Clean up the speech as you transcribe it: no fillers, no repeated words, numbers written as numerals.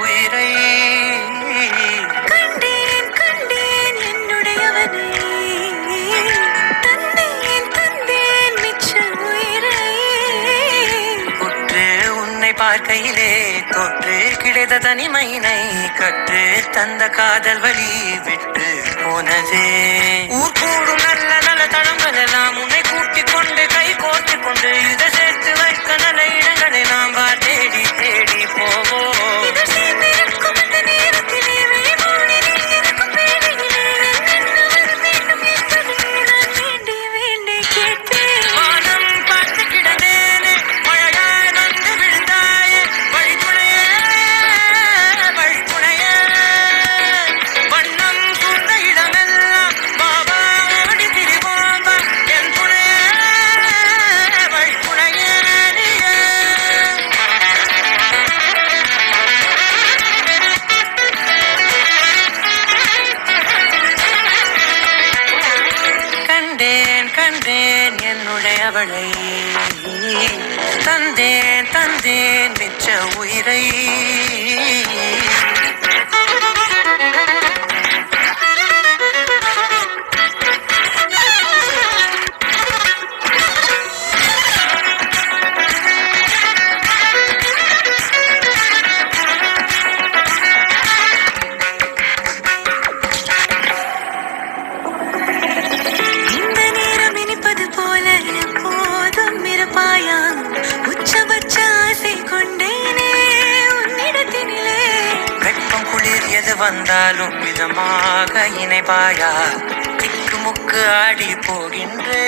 உயிரை கண்டேன் கண்டேன் என்னுடையவனை, தந்தேன் தந்தேன் மிச்ச உயிரை. உற்று உன்னை பார்க்கையிலே தொற்று கிடைத்த தனிமையினை கற்று தந்த காதல் வழி விட்டு போனதே. ஊர் கூடும் நல்ல நல்ல தளங்கள் எல்லாம் உன்னை கூட்டிக் கொண்டு கை கோர்த்து கொண்டு இதை சேர்த்து வைக்க நல்ல இடங்களை நாம் தேடி தேடி போவோம். இது சேர்ந்திருக்கும் இந்த நேரத்திலே விழிமூடினில் இருக்கும் வேளையிலே என்ன வர வேண்டும் என்பதை நான் வேண்டி வேண்டி கேட்பேன். வானம் பார்த்து கிடந்தேனே, மழையாய் வந்து விழுந்தாயே, வழித்துணையே வழித்துணையே. வண்ணம் சூழ்ந்த இடமெல்லாம் பாபா ஓடி திரிவோம் வா, என் துணையே வழித்துணையே நீயே. கண்டேன் கண்டேன் என்னுடையவளை, தந்தேன் தந்தேன் மிச்ச உயிரை. இந்த நேரம் இனிப்பது போல எப்போதும் இருப்பாயா, உச்சபட்ச ஆசை கொண்டேனே உன்னிடத்தினிலே. வெப்பம் குளிர் எது வந்தாலும் மிதமாக இணைப்பாயா, திக்கு முக்கு ஆடி போகின்றே.